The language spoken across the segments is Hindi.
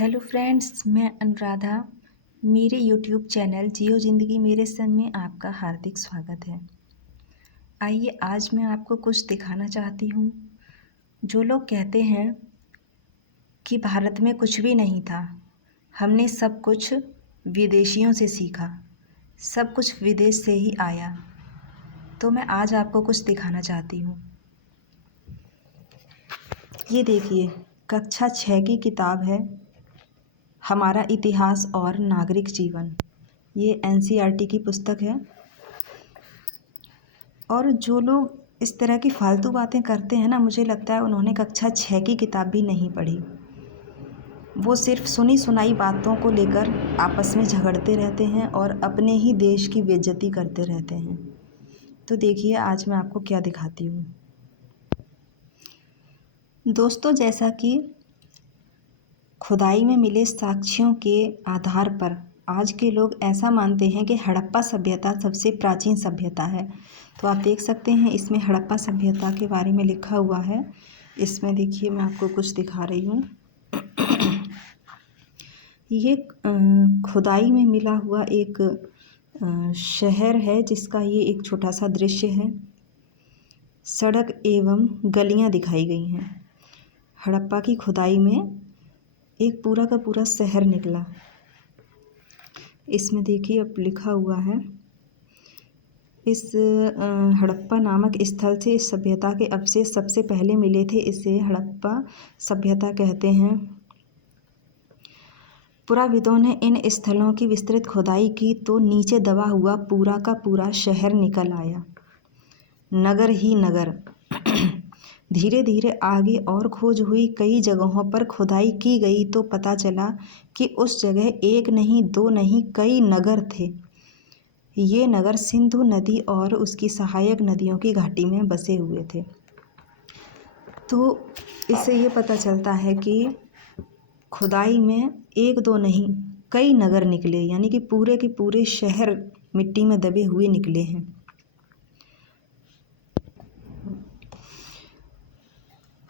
हेलो फ्रेंड्स, मैं अनुराधा। मेरे यूट्यूब चैनल जियो ज़िंदगी मेरे संग में आपका हार्दिक स्वागत है। आइए आज मैं आपको कुछ दिखाना चाहती हूँ। जो लोग कहते हैं कि भारत में कुछ भी नहीं था, हमने सब कुछ विदेशियों से सीखा, सब कुछ विदेश से ही आया, तो मैं आज आपको कुछ दिखाना चाहती हूँ। ये देखिए, कक्षा 6 की किताब है, हमारा इतिहास और नागरिक जीवन। ये एनसीईआरटी की पुस्तक है। और जो लोग इस तरह की फालतू बातें करते हैं ना, मुझे लगता है उन्होंने कक्षा 6 की किताब भी नहीं पढ़ी। वो सिर्फ सुनी सुनाई बातों को लेकर आपस में झगड़ते रहते हैं और अपने ही देश की बेइज्जती करते रहते हैं। तो देखिए आज मैं आपको क्या दिखाती हूँ। दोस्तों, जैसा कि खुदाई में मिले साक्ष्यों के आधार पर आज के लोग ऐसा मानते हैं कि हड़प्पा सभ्यता सबसे प्राचीन सभ्यता है। तो आप देख सकते हैं इसमें हड़प्पा सभ्यता के बारे में लिखा हुआ है। इसमें देखिए मैं आपको कुछ दिखा रही हूँ। ये खुदाई में मिला हुआ एक शहर है जिसका ये एक छोटा सा दृश्य है। सड़क एवं गलियाँ दिखाई गई हैं। हड़प्पा की खुदाई में एक पूरा का पूरा शहर निकला। इसमें देखिए अब लिखा हुआ है, इस हड़प्पा नामक स्थल से इस सभ्यता के अवशेष सबसे पहले मिले थे। इसे हड़प्पा सभ्यता कहते हैं। पुराविदों ने इन स्थलों की विस्तृत खुदाई की तो नीचे दबा हुआ पूरा का पूरा शहर निकल आया, नगर ही नगर। धीरे धीरे आगे और खोज हुई, कई जगहों पर खुदाई की गई तो पता चला कि उस जगह एक नहीं, दो नहीं, कई नगर थे। ये नगर सिंधु नदी और उसकी सहायक नदियों की घाटी में बसे हुए थे। तो इससे ये पता चलता है कि खुदाई में एक दो नहीं, कई नगर निकले, यानी कि पूरे के पूरे शहर मिट्टी में दबे हुए निकले हैं।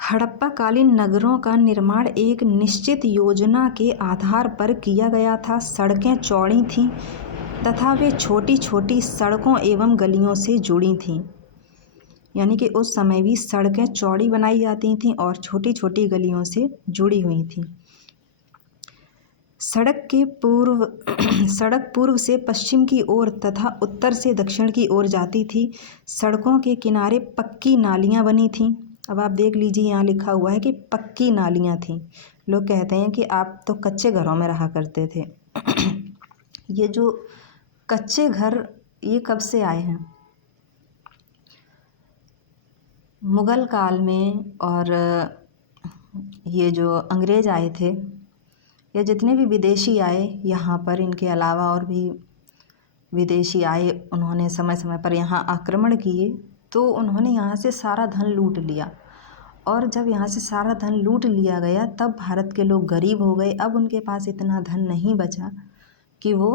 हड़प्पा कालीन नगरों का निर्माण एक निश्चित योजना के आधार पर किया गया था। सड़कें चौड़ी थीं तथा वे छोटी छोटी सड़कों एवं गलियों से जुड़ी थीं। यानी कि उस समय भी सड़कें चौड़ी बनाई जाती थीं और छोटी छोटी गलियों से जुड़ी हुई थीं। सड़क पूर्व से पश्चिम की ओर तथा उत्तर से दक्षिण की ओर जाती थी। सड़कों के किनारे पक्की नालियाँ बनी थीं। अब आप देख लीजिए, यहाँ लिखा हुआ है कि पक्की नालियाँ थीं। लोग कहते हैं कि आप तो कच्चे घरों में रहा करते थे। ये जो कच्चे घर ये कब से आए हैं? मुग़ल काल में। और ये जो अंग्रेज़ आए थे या जितने भी विदेशी आए यहाँ पर, इनके अलावा और भी विदेशी आए, उन्होंने समय समय पर यहाँ आक्रमण किए तो उन्होंने यहाँ से सारा धन लूट लिया। और जब यहाँ से सारा धन लूट लिया गया तब भारत के लोग गरीब हो गए। अब उनके पास इतना धन नहीं बचा कि वो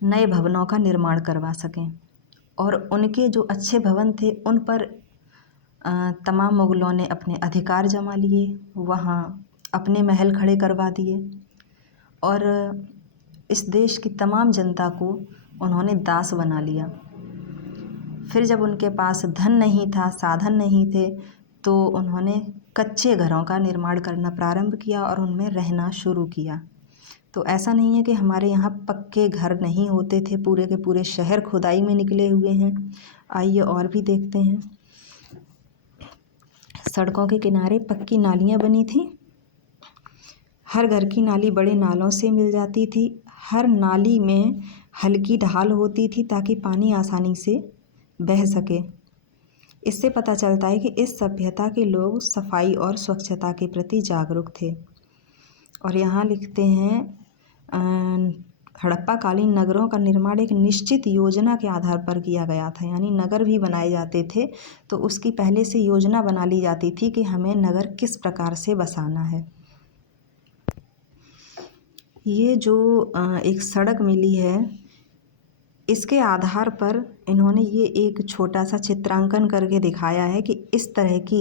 नए भवनों का निर्माण करवा सकें। और उनके जो अच्छे भवन थे उन पर तमाम मुग़लों ने अपने अधिकार जमा लिए, वहाँ अपने महल खड़े करवा दिए और इस देश की तमाम जनता को उन्होंने दास बना लिया। फिर जब उनके पास धन नहीं था, साधन नहीं थे, तो उन्होंने कच्चे घरों का निर्माण करना प्रारंभ किया और उनमें रहना शुरू किया। तो ऐसा नहीं है कि हमारे यहाँ पक्के घर नहीं होते थे, पूरे के पूरे शहर खुदाई में निकले हुए हैं। आइए और भी देखते हैं। सड़कों के किनारे पक्की नालियाँ बनी थीं। हर घर की नाली बड़े नालों से मिल जाती थी। हर नाली में हल्की ढाल होती थी ताकि पानी आसानी से बह सके। इससे पता चलता है कि इस सभ्यता के लोग सफाई और स्वच्छता के प्रति जागरूक थे। और यहाँ लिखते हैं, हड़प्पा कालीन नगरों का निर्माण एक निश्चित योजना के आधार पर किया गया था। यानी नगर भी बनाए जाते थे तो उसकी पहले से योजना बना ली जाती थी कि हमें नगर किस प्रकार से बसाना है। ये जो एक सड़क मिली है, इसके आधार पर इन्होंने ये एक छोटा सा चित्रांकन करके दिखाया है कि इस तरह की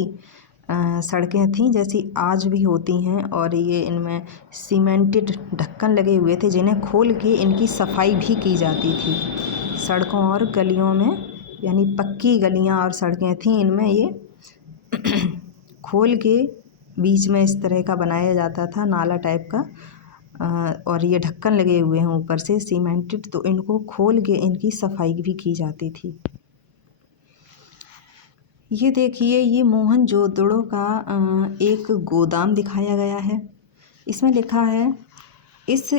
सड़कें थीं जैसी आज भी होती हैं, और ये इनमें सीमेंटेड ढक्कन लगे हुए थे जिन्हें खोल के इनकी सफाई भी की जाती थी। सड़कों और गलियों में, यानी पक्की गलियां और सड़कें थीं, इनमें ये खोल के बीच में इस तरह का बनाया जाता था, नाला टाइप का, और ये ढक्कन लगे हुए हैं ऊपर से सीमेंटेड, तो इनको खोल के इनकी सफाई भी की जाती थी। ये देखिए, ये मोहनजोदड़ो का एक गोदाम दिखाया गया है। इसमें लिखा है, इस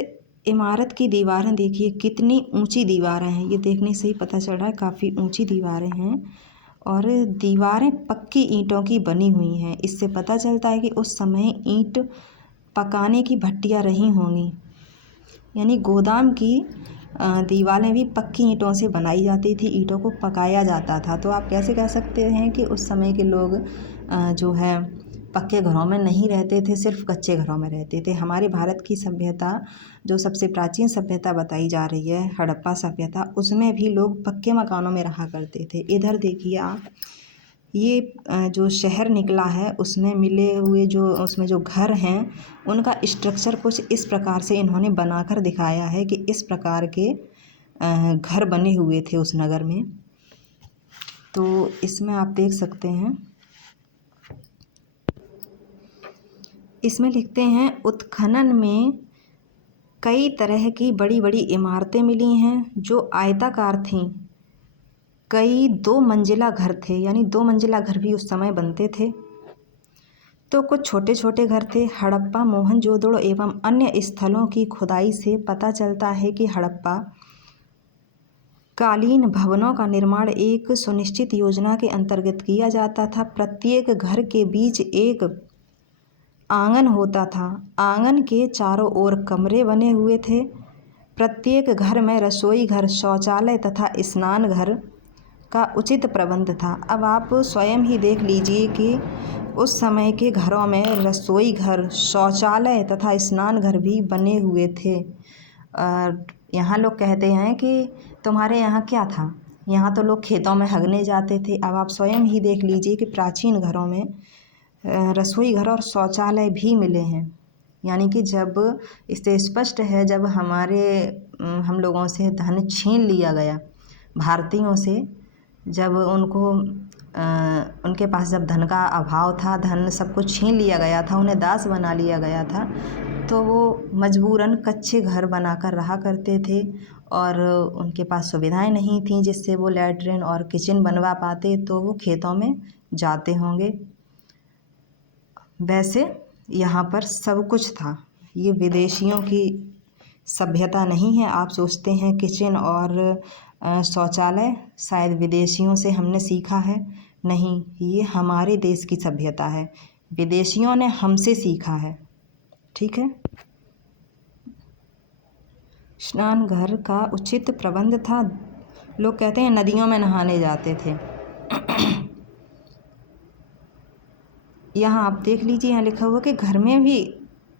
इमारत की दीवारें देखिए कितनी ऊंची दीवारें हैं। ये देखने से ही पता चल रहा है काफ़ी ऊंची दीवारें हैं, और दीवारें पक्की ईंटों की बनी हुई हैं। इससे पता चलता है कि उस समय ईंट पकाने की भट्टियाँ रही होंगी, यानी गोदाम की दीवारें भी पक्की ईंटों से बनाई जाती थी, ईंटों को पकाया जाता था। तो आप कैसे कह सकते हैं कि उस समय के लोग जो है पक्के घरों में नहीं रहते थे, सिर्फ कच्चे घरों में रहते थे। हमारे भारत की सभ्यता, जो सबसे प्राचीन सभ्यता बताई जा रही है, हड़प्पा सभ्यता, उसमें भी लोग पक्के मकानों में रहा करते थे। इधर देखिए आप, ये जो शहर निकला है उसमें मिले हुए जो उसमें जो घर हैं, उनका स्ट्रक्चर कुछ इस प्रकार से इन्होंने बनाकर दिखाया है कि इस प्रकार के घर बने हुए थे उस नगर में। तो इसमें आप देख सकते हैं, इसमें लिखते हैं, उत्खनन में कई तरह की बड़ी बड़ी इमारतें मिली हैं जो आयताकार थीं। कई 2 मंजिला घर थे, यानी 2 मंजिला घर भी उस समय बनते थे। तो कुछ छोटे छोटे घर थे। हड़प्पा, मोहनजोदड़ो एवं अन्य स्थलों की खुदाई से पता चलता है कि हड़प्पा कालीन भवनों का निर्माण एक सुनिश्चित योजना के अंतर्गत किया जाता था। प्रत्येक घर के बीच एक आंगन होता था। आंगन के चारों ओर कमरे बने हुए थे। प्रत्येक घर में रसोई घर, शौचालय तथा स्नान घर का उचित प्रबंध था। अब आप स्वयं ही देख लीजिए कि उस समय के घरों में रसोई घर, शौचालय तथा स्नान घर भी बने हुए थे। यहाँ लोग कहते हैं कि तुम्हारे यहाँ क्या था, यहाँ तो लोग खेतों में हगने जाते थे। अब आप स्वयं ही देख लीजिए कि प्राचीन घरों में रसोई घर और शौचालय भी मिले हैं। यानी कि जब, इससे स्पष्ट है, जब हम लोगों से धन छीन लिया गया, भारतीयों से, जब उनके पास जब धन का अभाव था, धन सब कुछ छीन लिया गया था, उन्हें दास बना लिया गया था, तो वो मजबूरन कच्चे घर बनाकर रहा करते थे, और उनके पास सुविधाएं नहीं थीं जिससे वो लैट्रिन और किचन बनवा पाते, तो वो खेतों में जाते होंगे। वैसे यहाँ पर सब कुछ था। ये विदेशियों की सभ्यता नहीं है। आप सोचते हैं किचन और शौचालय शायद विदेशियों से हमने सीखा है, नहीं, ये हमारे देश की सभ्यता है, विदेशियों ने हमसे सीखा है। ठीक है। स्नान घर का उचित प्रबंध था। लोग कहते हैं नदियों में नहाने जाते थे। यहाँ आप देख लीजिए, यहाँ लिखा हुआ कि घर में भी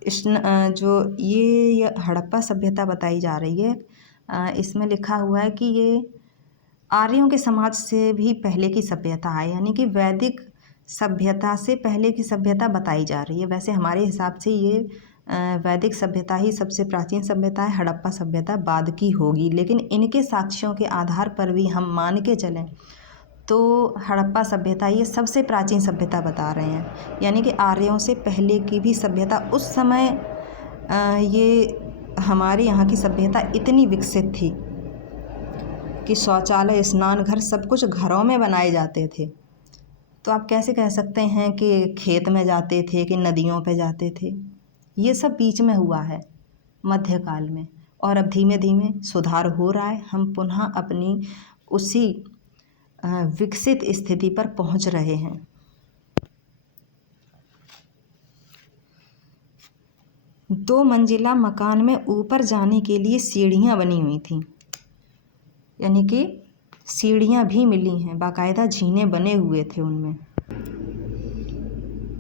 जो ये हड़प्पा सभ्यता बताई जा रही है, इसमें लिखा हुआ है कि ये आर्यों के समाज से भी पहले की सभ्यता है, यानी कि वैदिक सभ्यता से पहले की सभ्यता बताई जा रही है। वैसे हमारे हिसाब से ये वैदिक सभ्यता ही सबसे प्राचीन सभ्यता है, हड़प्पा सभ्यता बाद की होगी। लेकिन इनके साक्ष्यों के आधार पर भी हम मान के चलें तो हड़प्पा सभ्यता ये सबसे प्राचीन सभ्यता बता रहे हैं, यानी कि आर्यों से पहले की भी सभ्यता उस समय ये हमारे यहाँ की सभ्यता इतनी विकसित थी कि शौचालय, स्नान घर सब कुछ घरों में बनाए जाते थे। तो आप कैसे कह सकते हैं कि खेत में जाते थे कि नदियों पे जाते थे? ये सब बीच में हुआ है मध्यकाल में, और अब धीमे धीमे सुधार हो रहा है। हम पुनः अपनी उसी विकसित स्थिति पर पहुंच रहे हैं। दो मंजिला मकान में ऊपर जाने के लिए सीढ़ियां बनी हुई थीं, यानी कि सीढ़ियां भी मिली हैं, बाकायदा जीने बने हुए थे उनमें।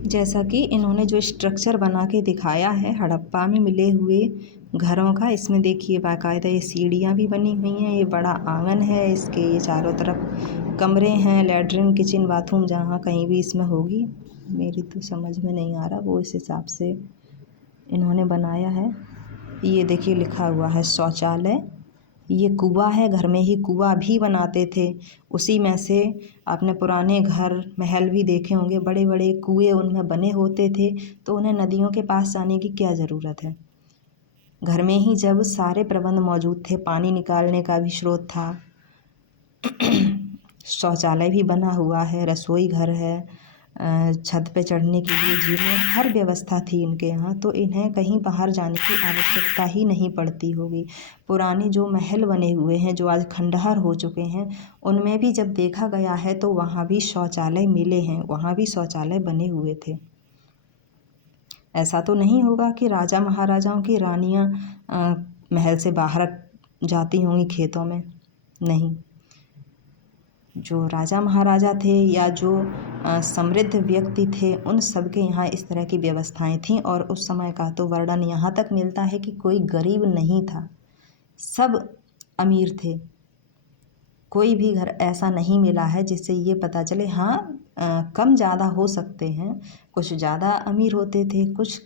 जैसा कि इन्होंने जो स्ट्रक्चर बना के दिखाया है हड़प्पा में मिले हुए घरों का, इसमें देखिए बाकायदा ये सीढ़ियाँ भी बनी हुई हैं, ये बड़ा आंगन है, इसके ये चारों तरफ कमरे हैं, लैट्रिन, किचन, बाथरूम जहाँ कहीं भी इसमें होगी। मेरी तो समझ में नहीं आ रहा, वो इस हिसाब से इन्होंने बनाया है। ये देखिए लिखा हुआ है शौचालय। ये कुआँ है, घर में ही कुआँ भी बनाते थे, उसी में से आपने पुराने घर महल भी देखे होंगे, बड़े बड़े कुएँ उनमें बने होते थे, तो उन्हें नदियों के पास जाने की क्या ज़रूरत है। घर में ही जब सारे प्रबंध मौजूद थे, पानी निकालने का भी स्रोत था, शौचालय भी बना हुआ है, रसोई घर है, छत पे चढ़ने के लिए जीने, हर व्यवस्था थी इनके यहाँ, तो इन्हें कहीं बाहर जाने की आवश्यकता ही नहीं पड़ती होगी। पुराने जो महल बने हुए हैं जो आज खंडहर हो चुके हैं, उनमें भी जब देखा गया है तो वहाँ भी शौचालय मिले हैं, वहाँ भी शौचालय बने हुए थे। ऐसा तो नहीं होगा कि राजा महाराजाओं की रानियाँ महल से बाहर जाती होंगी खेतों में, नहीं। जो राजा महाराजा थे या जो समृद्ध व्यक्ति थे, उन सब के यहाँ इस तरह की व्यवस्थाएं थीं। और उस समय का तो वर्णन यहाँ तक मिलता है कि कोई गरीब नहीं था, सब अमीर थे। कोई भी घर ऐसा नहीं मिला है जिससे ये पता चले, हाँ कम ज़्यादा हो सकते हैं, कुछ ज़्यादा अमीर होते थे, कुछ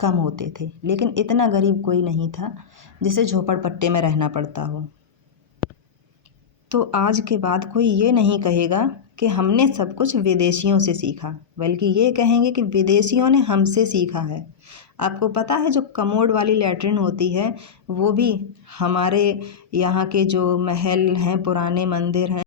कम होते थे, लेकिन इतना गरीब कोई नहीं था जिसे झोपड़पट्टे में रहना पड़ता हो। तो आज के बाद कोई ये नहीं कहेगा कि हमने सब कुछ विदेशियों से सीखा, बल्कि ये कहेंगे कि विदेशियों ने हमसे सीखा है। आपको पता है जो कमोड वाली लैट्रिन होती है, वो भी हमारे यहाँ के जो महल हैं, पुराने मंदिर हैं,